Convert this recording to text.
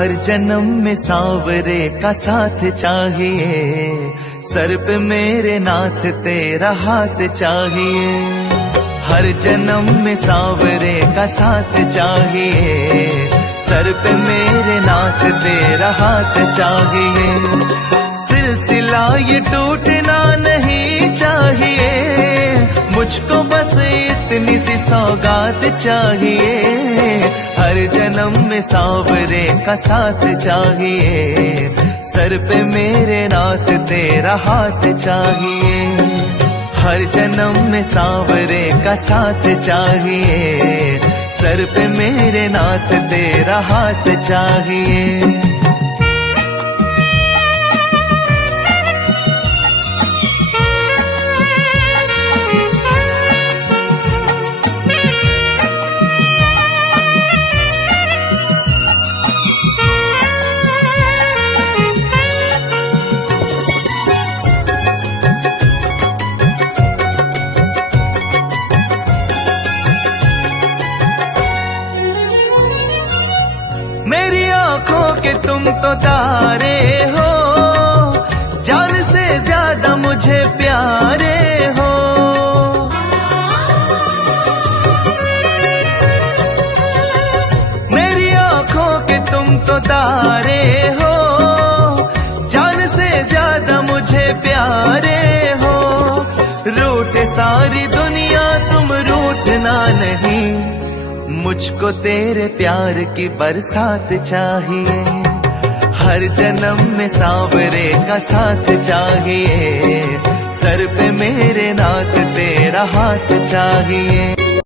हर जन्म में सांवरे का साथ चाहिए, सर पे मेरे नाथ तेरा हाथ चाहिए। हर जन्म में सांवरे का साथ चाहिए, सर पे मेरे नाथ तेरा हाथ चाहिए। सिलसिला ये टूटना नहीं चाहिए, मुझको बस इतनी सी सौगात चाहिए। हर जन्म में सांवरे का साथ चाहिए, सर पे मेरे नाथ तेरा हाथ चाहिए। हर जन्म में सांवरे का साथ चाहिए, सर पे मेरे नाथ तेरा हाथ चाहिए। मेरी आंखों के तुम तो तारे हो, जान से ज्यादा मुझे प्यारे हो। मेरी आंखों के तुम तो तारे हो, जान से ज्यादा मुझे प्यारे हो। रूठ सारी दुनिया तुम रूठना नहीं, मुझको तेरे प्यार की बरसात चाहिए। हर जन्म में सांवरे का साथ चाहिए, सर पे मेरे नाथ तेरा हाथ चाहिए।